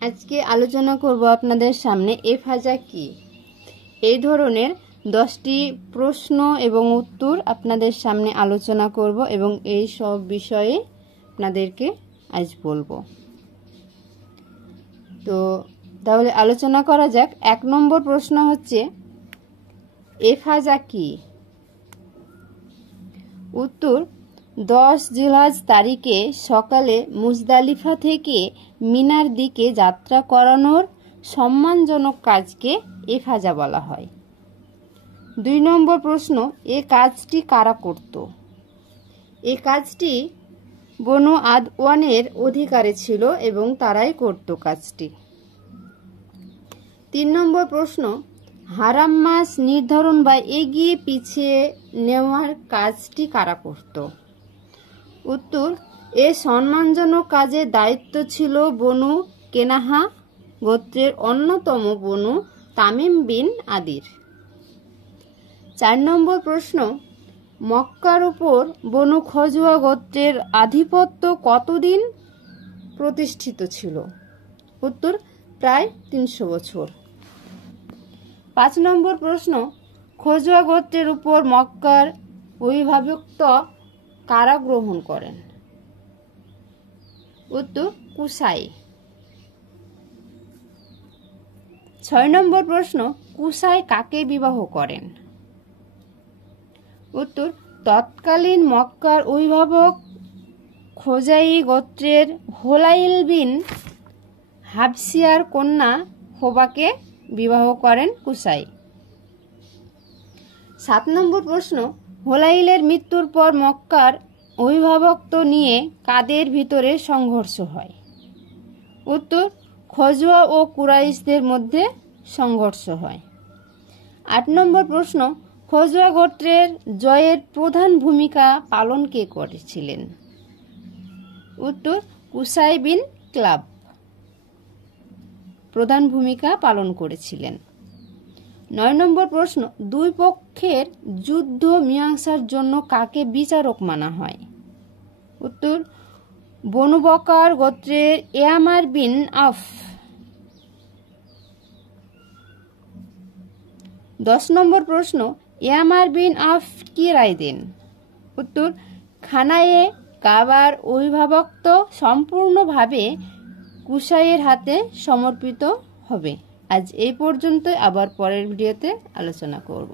আজকে আলোচনা করব আপনাদের সামনে এফাজা কি। এই ধরনের 10টি প্রশ্ন এবং উত্তর আপনাদের সামনে আলোচনা করব এবং এই সব বিষয়ে আপনাদেরকে আজ বলবো। তো তাহলে আলোচনা করা যাক। 1 নম্বর প্রশ্ন হচ্ছে এফাজা কি। উত্তর, 10 জিলহজ তারিখে সকালে মুজদালিফা থেকে মিনার দিকে যাত্রা করানোর সম্মানজনক কাজকে এফাজা বলা হয়। 2 নম্বর প্রশ্ন, এ কাজটি কারা করত? এ কাজটি বনু আদওয়ানের অধিকারে ছিল এবং তারাই করত কাজটি। 3 নম্বর প্রশ্ন, হারাম মাস নির্ধারণ বা এগিয়ে পিছিয়ে নেওয়ার কাজটি কারা করত? উত্তর, এ সম্মানজনক কাজের দায়িত্ব ছিল বনু কেনাহা গোত্রের অন্যতম বনু তামিম বিন আদির। 4 নম্বর প্রশ্ন, মক্কার উপর বনু খজুয়া গোত্রের আধিপত্য কতদিন প্রতিষ্ঠিত ছিল? উত্তর, প্রায় 300 বছর। 5 নম্বর প্রশ্ন, খজুয়া গোত্রের উপর মক্কার অভিভাবকত্ব কারা গ্রহণ করেন? উত্তর, কুসাই। 6 নম্বর প্রশ্ন, কুসাই কাকে বিবাহ করেন? উত্তর, তৎকালীন মক্কার অভিভাবক খোজাই গোত্রের হোলাইল বিন হাবসিয়ার কন্যা হোবাকে বিবাহ করেন কুসাই। 7 নম্বর প্রশ্ন, হোলাইলের মৃত্যুর পর মক্কার অভিভাবকত্ব নিয়ে কাদের ভিতরে সংঘর্ষ হয়? উত্তর, খজুয়া ও কুরাইশদের মধ্যে সংঘর্ষ হয়। 8 নম্বর প্রশ্ন, খজুয়া গোত্রের জয়ের প্রধান ভূমিকা পালন কে করেছিলেন? উত্তর, কুসাই বিন ক্লাব প্রধান ভূমিকা পালন করেছিলেন। 9 নম্বর প্রশ্ন, দুই পক্ষের যুদ্ধ মীমাংসার জন্য কাকে বিচারক মানা হয়? উত্তর, বনু বকর গোত্রের ইয়ামার বিন আফ। 10 নম্বর প্রশ্ন, ইয়ামার বিন আফ কি রায় দেন? উত্তর, খানায়ে কাবার অভিভাবকত্ব সম্পূর্ণভাবে কুসাইয়ের হাতে সমর্পিত হবে। আজ এই পর্যন্ত, আবার পরের ভিডিওতে আলোচনা করব।